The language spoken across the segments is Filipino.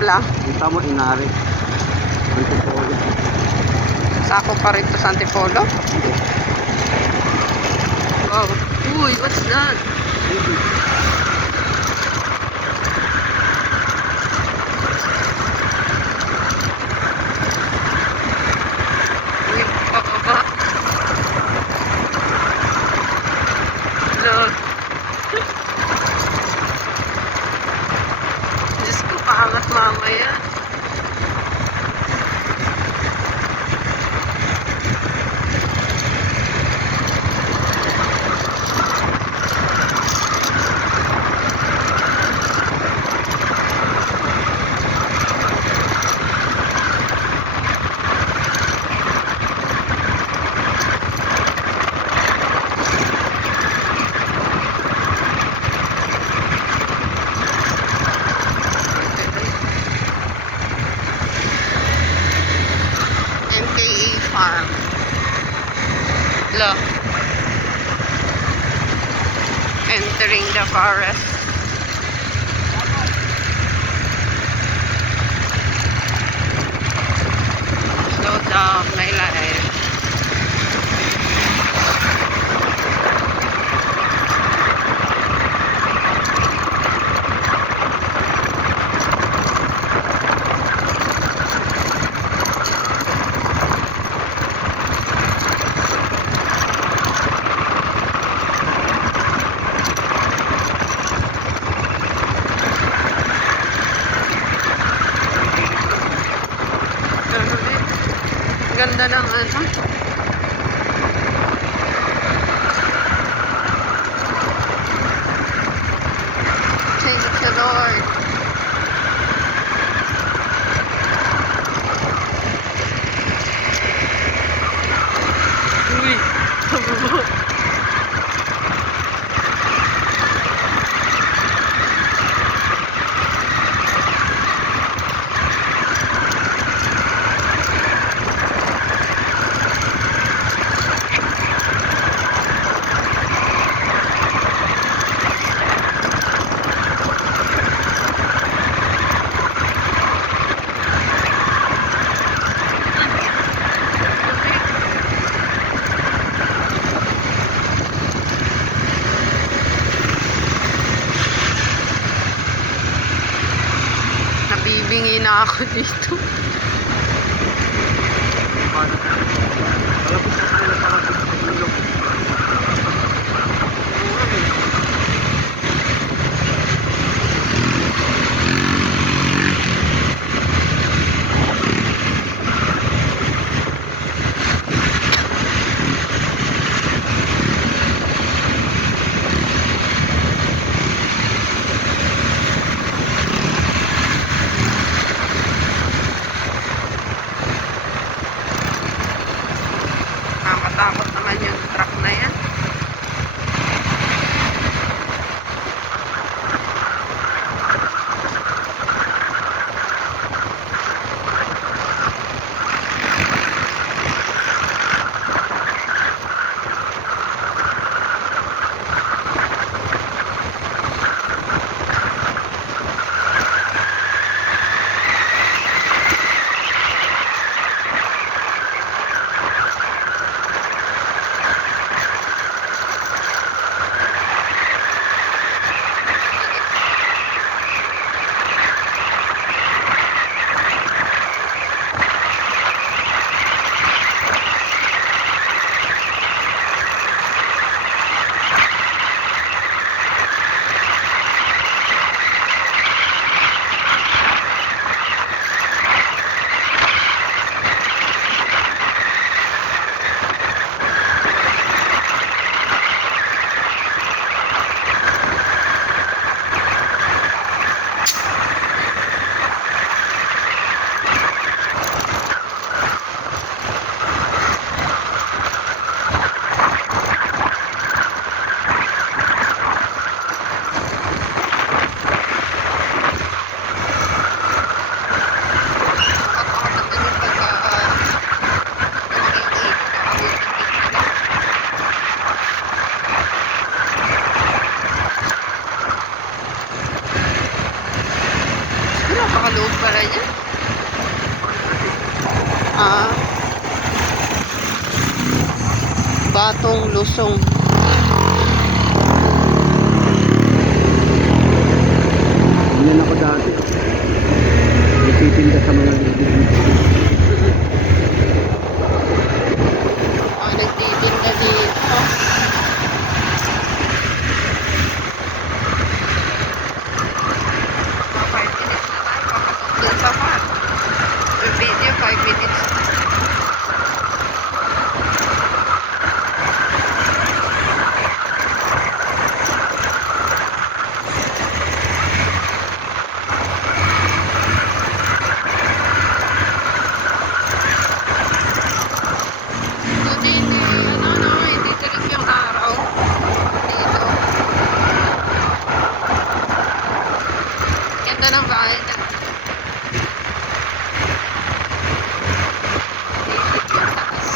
lang. Kita mo, Inari. Antipolo. Sako pa rin to sa Antipolo. Wow. Uy, what's that? Uy, pababa. Look. Diyos ko, paangat mamaya. Farm. Look. Entering the forest. Slow down my life. Ganda ng ano. Thank you, Lord. Uy, tababa. Nabibingi na ako dito. pala dyan. Ah, Batong Lusong. Ganyan ako dati. Nagtitinda sa mga ligid. Nagtitinda dito. Dito pa. Your video, 5 minutes. Hindi tirik yung araw. Dito. Ganda ng bahay na. Isip yung taas.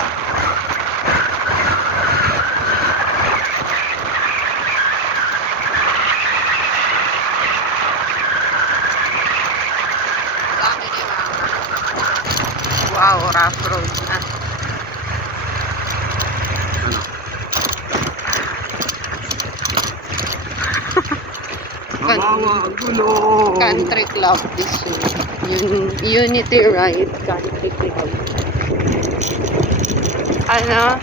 Dami ni Mama. Wow, rough road na. Kawawa, ang gulo. Country Club this yun. Unity Ride Country Club. Ano?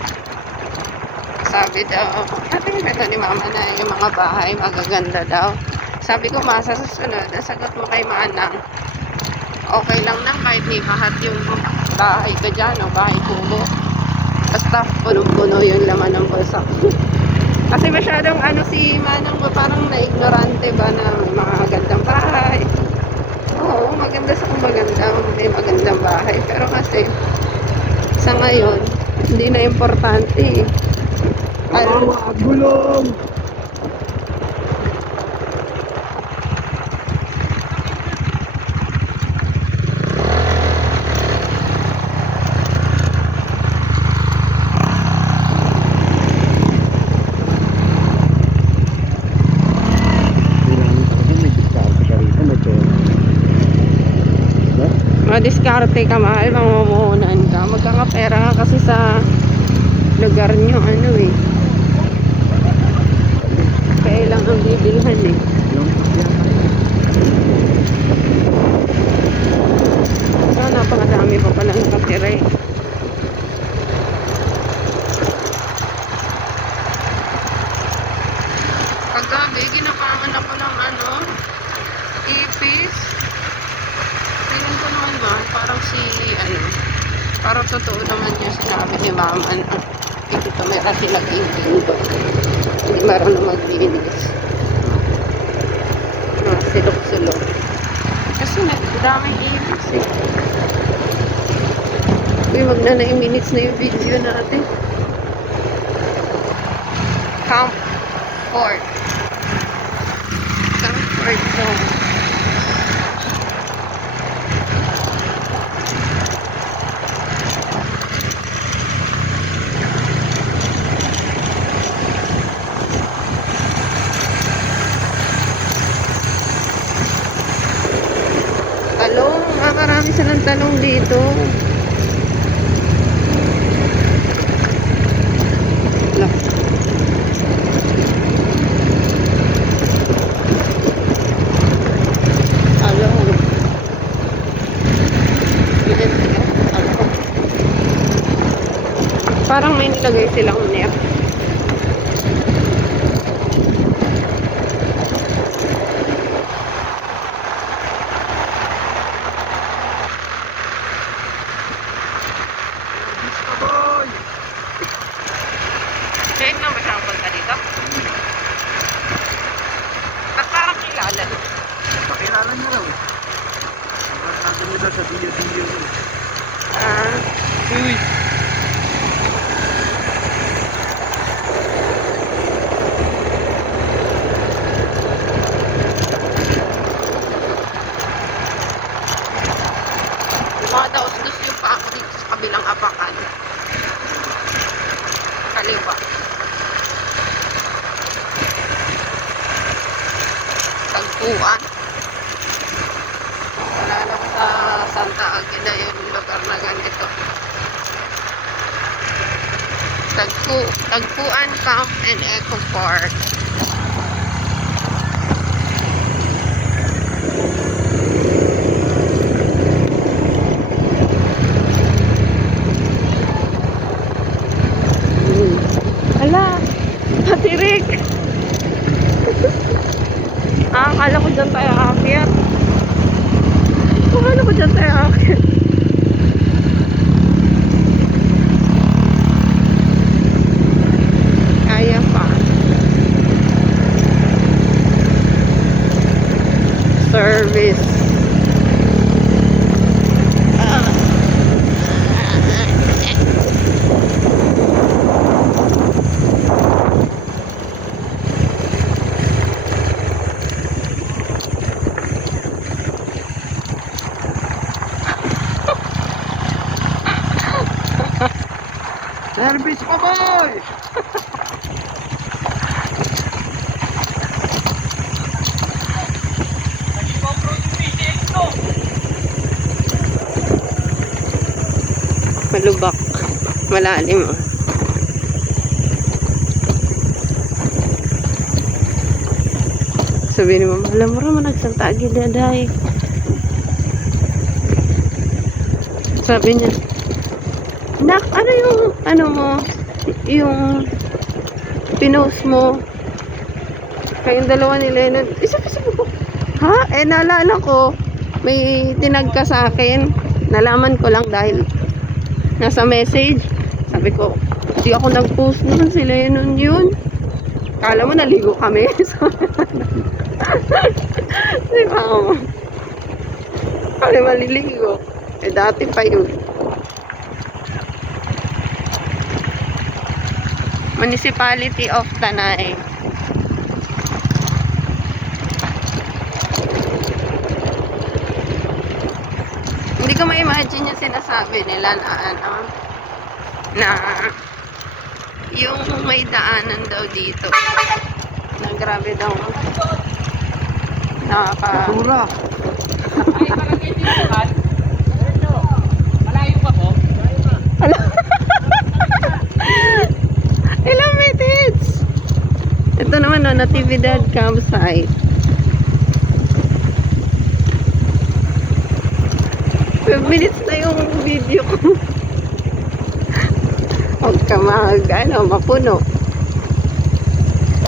Sabi daw, ito ni Mama na yung mga bahay magaganda daw. Sabi ko, Masa, sa susunod, nasagot mo kay Manang, okay lang na kahit ni kahat yung bahay ka dyan, o bahay kubo. Basta punong-puno yung laman ng bulsa ko. Kasi masyadong si Manang ba, parang na-ignorante ba na may mga magandang bahay. Oo, maganda sa kung may magandang bahay. Pero kasi, sa ngayon, hindi na importante. Kawawa, ang gulong. Madiskarte ka, mahal, mamumuhunan ka. Magkakapera ka kasi sa lugar nyo, kaya lang ang bibilhan napakadami pa palang kapire. Kagabi, ginapangan ako ng ipis. Tingnan ko naman ba, parang parang totoo naman yung sinabi ni Mama na hindi tumira sila kaibigan. Hindi marunong maglinis. Silok-silok. Kasi daming ibis Uy, wag na 9 minutes na yung video natin. Camp Fort Zone. Marami silang talong dito. Look. Talong. Parang may nilagay silang net. Check na ba siya ang punta dito? At parang kilala. Pakilala niya raw. Sabi nila sa video. Uy. Mga daos-dos yung pa ako dito sa kabilang apakan. Kaliwa. Tagpuan. Wala na Tagpuan Camp and Eco Park. Ala, patirik. Akala ko dyan tayo aakyat. Akala ko dyan tayo aakyat. Kaya pa. Service. Service pa, boy! Malubak. Malalim. Sabi ni Mama, alam mo naman nagsanta gidaday. Sabi niya, Nak, ano yung, ano mo, yung pinost mo, kayong dalawa ni Lennon. Sabi ko, ha? Naalala ko, may tinag ka sa akin. Nalaman ko lang dahil nasa message. Sabi ko, di ako nag-post nun, si Lennon yun. Kala mo naligo kami. Di ba mo? Kami maliligo. Dati pa yun. Municipality of Tanay. Hindi ko ma-imagine yung sinasabi nila na ano, na yung may daanan daw dito na grabe daw Basura! Malayo pa po? ilang minutes. Ito naman o, Natividad campsite. 5 minutes na yung video ko. Huwag ka mapuno.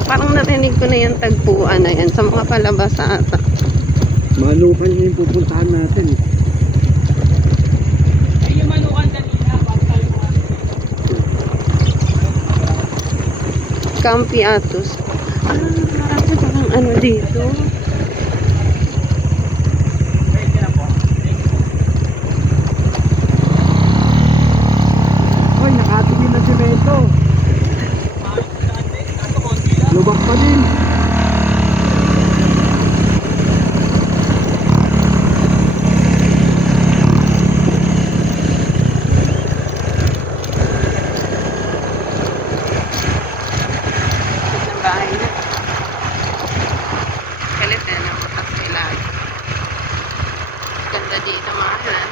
Parang narinig ko na yung tagpuan na yan sa mga palabas ata. Malukan niya yung pupuntahan natin. Ay, yung manukan kanina. Campi Atos. Marami parang ano dito. Hoy, nakatingin na semento. Lubak pa din. Ng bahay na. Kalit na nabutas nila. Ganda dito mga yan.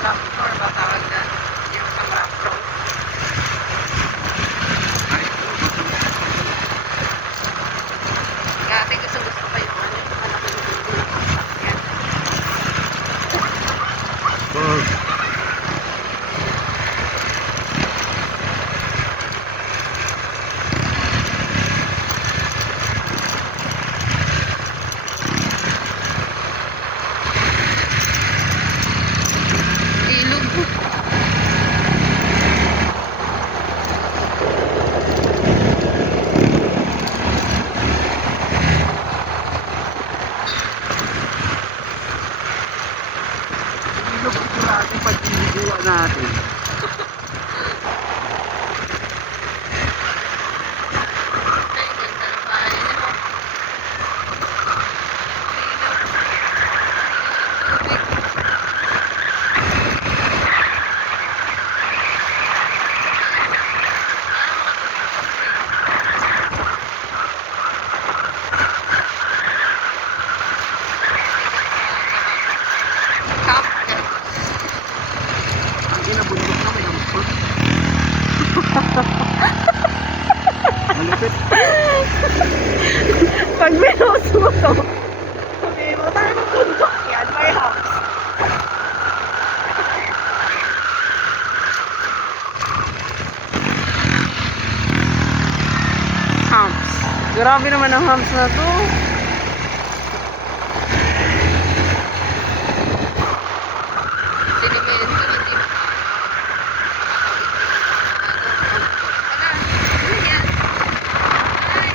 Tractor ba tawag na? Yung sa rock road. So, sabihin mo tayo ng bundok yan, may house. Humps. Grabe naman ang humps na to. Sinimento, hindi. Ano yan? Ay,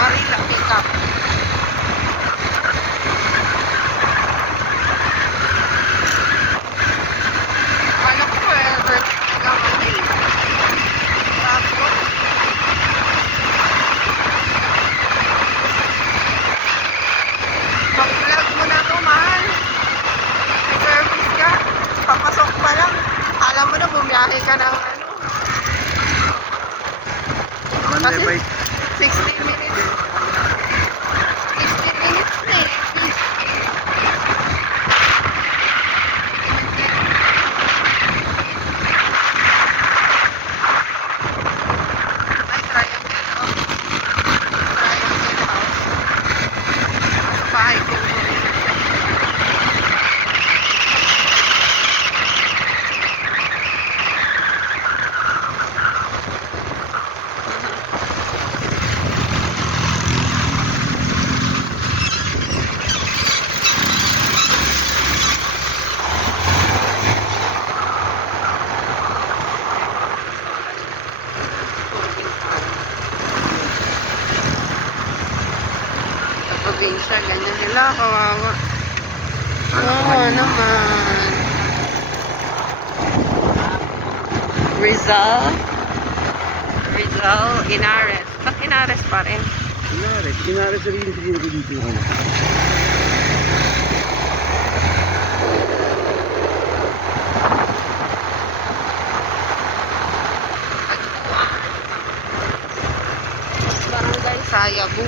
Marila, pick up. Ano ko forever hanggang Monday. Tapos, mag-vlog mo na to, mahal. May service ka. Papasok pa lang. Alam mo na, bumiyahe ka ng ano. Monday Kasi by 16 minutes. 16 minutes na eh. Ay, triangle, oh. Triangle house. Nasa bahay ko. Sa probinsya, ganyan sila, kawawa. Kawawa naman. Rizal. Rizal, Inares. Ba't Inares pa rin? Inares sarili siguro ko dito yung ano. Barangay Sayabu.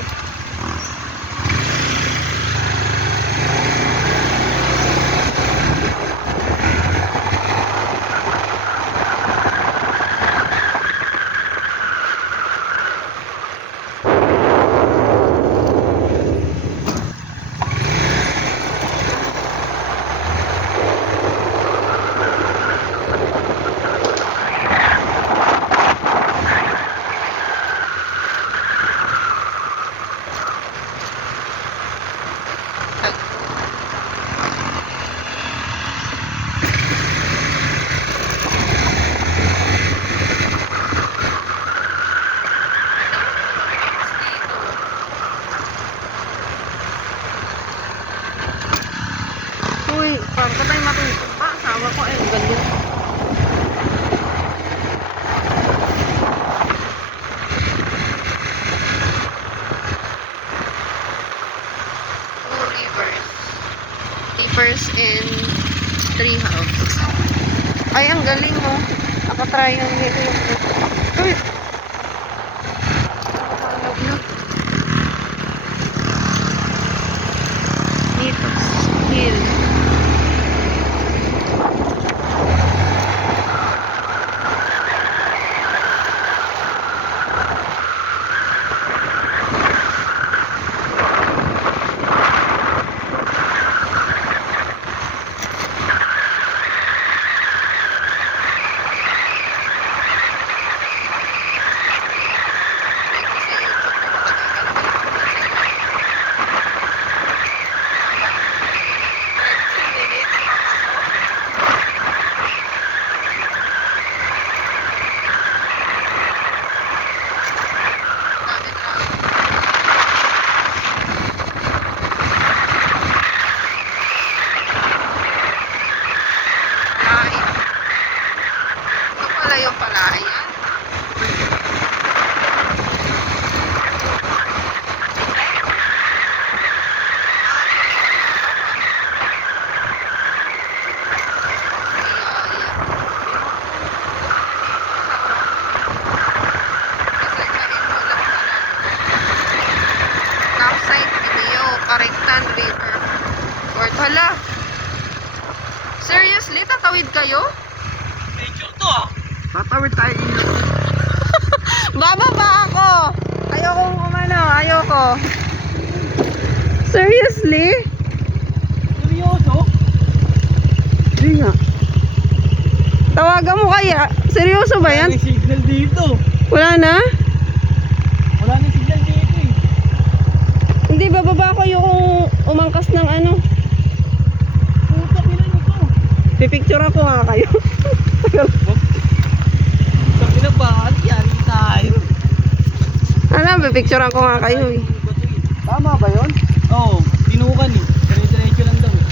Uy, parang ka tayo matutong pa. Asawa ko ay ganyan. Two rivers. Rivers in Treehouse. Ay, ang galing mo. Nakatry yung nito yung... Uy! Nakakalaglag. Dito. Hill. Hala. Seriously, tatawid kayo? Medyo to ah. Tatawid tayo ilog. Bababa ako. Ayoko umano, ayoko. Seriously? Seryoso? Hindi nga. Tawagan mo kaya. Seryoso ba yan? Wala nang signal dito. Wala na? Wala nang signal dito eh. Hindi, bababa ko yung umangkas ng ano. Putak nila nyo to. Pipicture ako nga kayo. Sa pinabahan yan tayo. Ano, pipicture ako nga kayo eh. Tama ba yun? Oo, tinukan eh. Dire-diretso lang daw eh.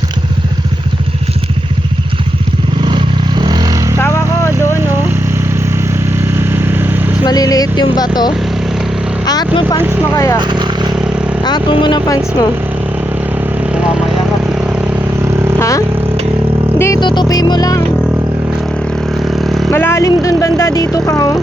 Tawa ko doon oh. Mas maliliit yung bato. Angat mo pants mo kaya. Angat mo muna pants mo. Mamaya ka. Ha? Hindi, tutupi mo lang. Malalim dun banda, dito ka oh.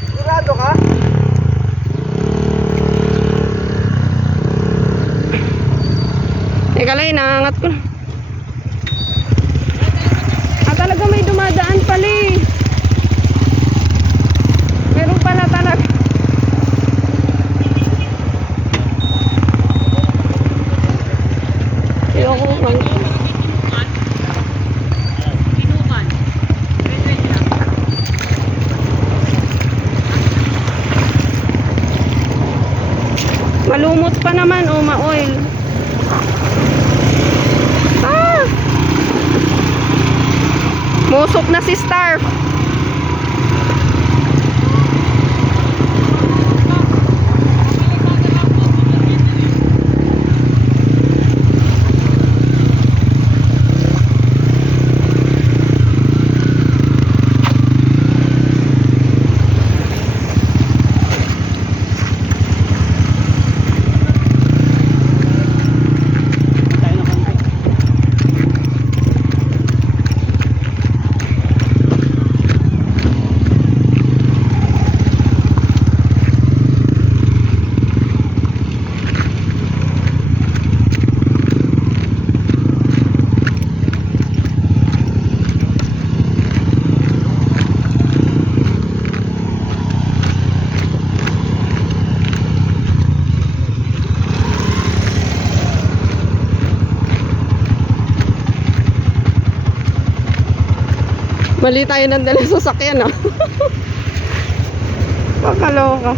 Sigurado ka? Teka lang, inaangat ko. Ah, talaga may dumadaan pala eh. Meron pala talaga. Ayoko man. Malumot pa naman o ma-oil. Ah! Musok na si Starf. Tayo na konti. Mali tayo ng dala sa sasakyan ah. Kakaloka.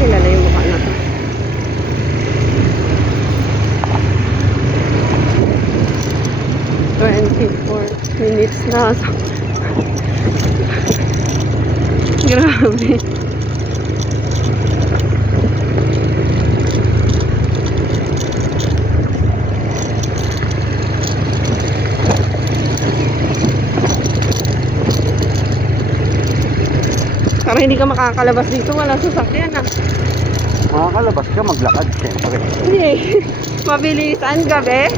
Kilala yung mukha na to. 24 minutes na. Grabe. Para hindi ka makakalabas dito, walang sasakyan ah. Makakalabas ka, maglakad siyempre. Hindi. Mabilisan gabi.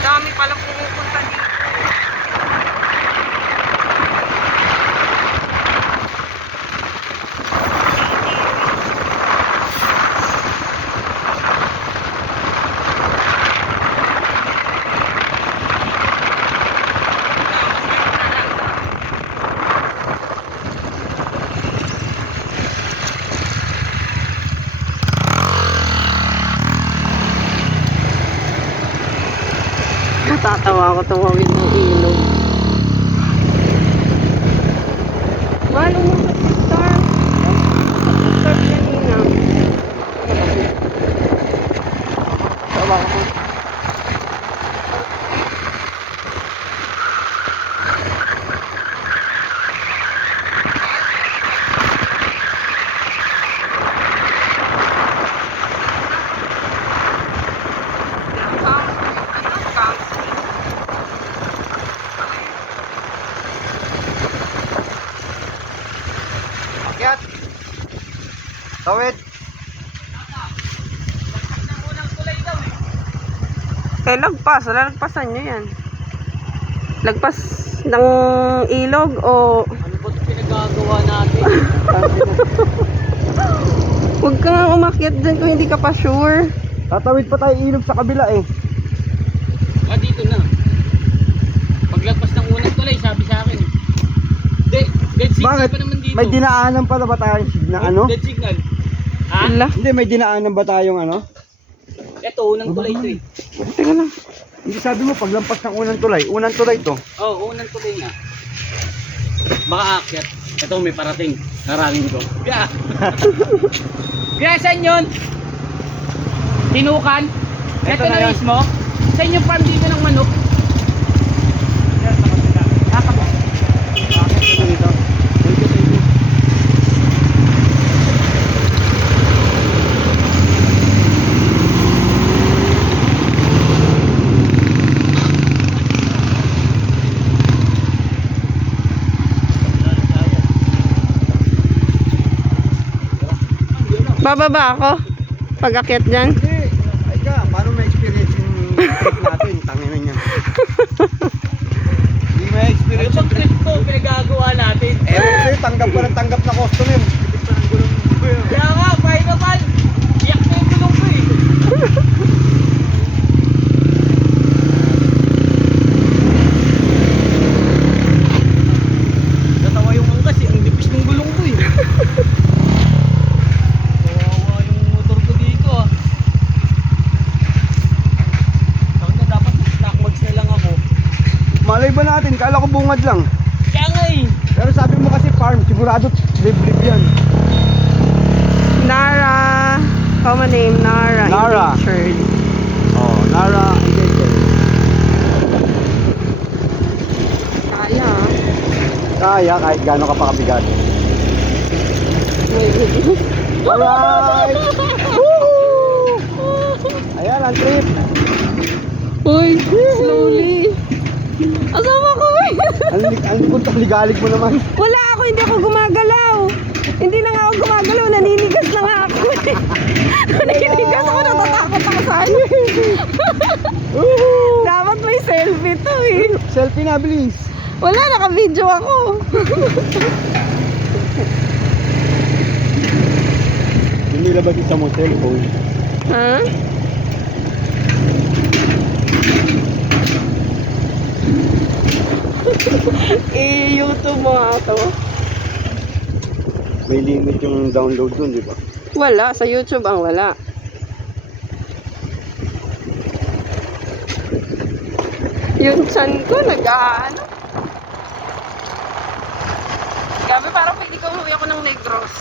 Dami pala pumupunta dito. Natatawa ako tumawid ng ilog. Mahal umusap si Star. Star kanina. Tama ka po. Tawid. Eh, lagpas. Lagpasan nyo yan. Lagpas ng ilog o... Ano ba ito pinagagawa natin? Huwag ka nga umakyat dyan kung hindi ka pa sure. Tatawid pa tayo ilog sa kabila eh. Dito na. Paglagpas ng unang tulay, sabi sa akin. Dead signal Bakit? pa naman dito. May dinaanan pala ba tayong signal ano? Dead signal. Ha? Ala. Hindi, may dinaanan ba tayong ano? Ito, unang tulay ito eh. Teka lang. Hindi sabi mo paglampas ng unang tulay to. Oo, unang tulay nga. Baka akyat. Ito, may parating. Narating ko. Kaya. Kaya saan yun? Tinukan? Ito na na yan. mismo? Sa inyong farm dito ng manok? Nakaba. Bakit ito dito? Thank you. Bababa ako. Pag-akyat dyan. Hindi, ay ka, paano na-experience yung trip natin? Tangin na niya. Hindi Ano ma-experience bang trip to? Pinagagawa natin. Kasi tanggap na customer. Tipid pa ng gulong ko yun. Kaya nga, pahay naman. Iyak na yung gulong ko eh. Natawa yung angkas eh. Ang dipis ng gulong ko eh. Kawawa yung motor ko dito ah. Taon na dapat stock mags na lang ako. Malay ba natin? Kala ko bungad lang. Kaya nga eh. Pero sabi mo kasi farm, sigurado liblib yan. Nara. Common name, Nara. Nara. Endangered. Oh, Nara, endangered. Kaya. Kaya kahit gaano ka pa kabigat. Alright! Woo! Ayan ang trip. Uy, slowly. Asama ko eh. Ang likod ligalig mo naman. Wala ako, hindi ako gumagalaw. Hindi na nga ako gumagalaw, naninigas na nga ako eh. Naninigas ako, natatakot ako sa ano. Dapat may selfie to eh. Selfie na, bilis. Wala, naka-video ako. Hindi labas isa mo cellphone. Ha? I-YouTube mo nga to. May limit yung download dun, di ba? Wala, sa YouTube ang wala. Yung chan ko, nag-ano. Gabi, parang pwede ko umuwi ako ng Negros.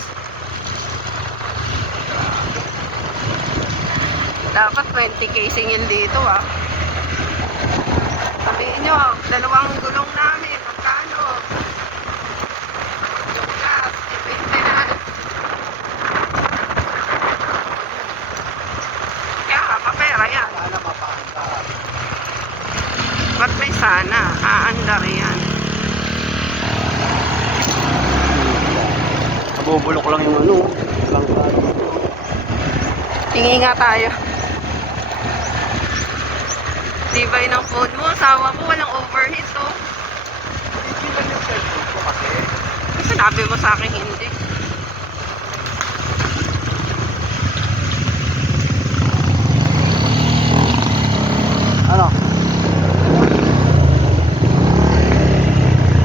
Dapat 20k singil dito ah. Sabihin nyo, dalawang gulong namin, magkano? Yung gas, maintenance. Kaya kapapera yan. Ba't may sana? Aandar yan. Nabubulok lang yung ano. Lang Tingi nga tayo. Tibay ng phone mo, asawa mo, walang overheat to. Sinabi mo sa akin hindi. Ano?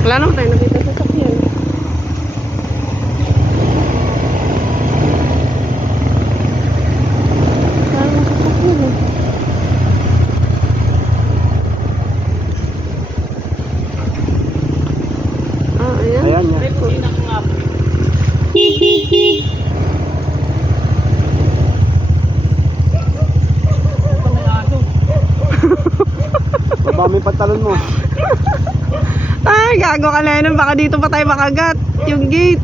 Wala naman tayo nakita sa sakyan. Wala naman sa sakyan eh. Ah, ayan. Ayan yan. Ay, kusina ko nga po. Baba mo yung pantalon mo. Ay, gago ka na nun. Baka dito pa tayo makagat. Yung gate.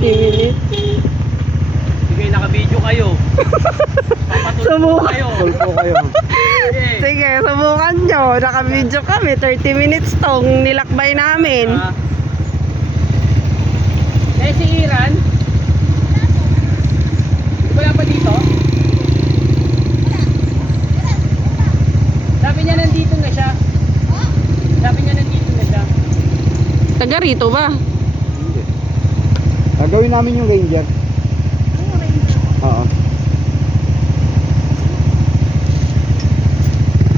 minutes. Sige, naka-video kayo. Papatuloy Subukan. kayo. Tulpo kayo. Sige. Sige. Sige, subukan nyo. Naka-video kami. 30 minutes tong nilakbay namin. Eh, si Iran? Wala pa dito? Sabi niya nandito na siya. Sabi niya nandito na siya. Taga rito ba? Hindi. Gagawin namin yung Ranger. Oo.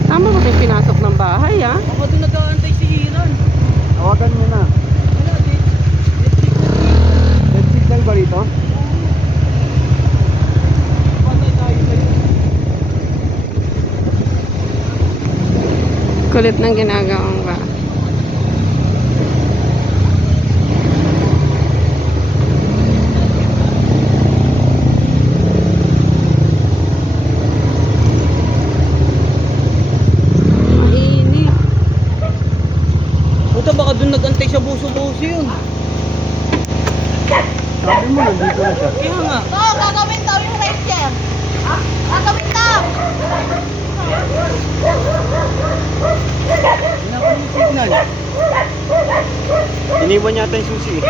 Tama ba kayo pinasok ng bahay, ha? Ako doon nag-aantay si Iran. Tawagan mo na. Wala, di. Dead signal ba rito? Patay tayo sa'yo. Kulit ng ginagawang ba? Mainit. Puta, baka doon nag-antay sa buso-buso yun. Sabi mo, nandito na siya. Kaya nga. Oo, gagawin daw yung Ranger. Gagawin daw. Hindi na pa yung signal. Iniwan yata yung susi eh.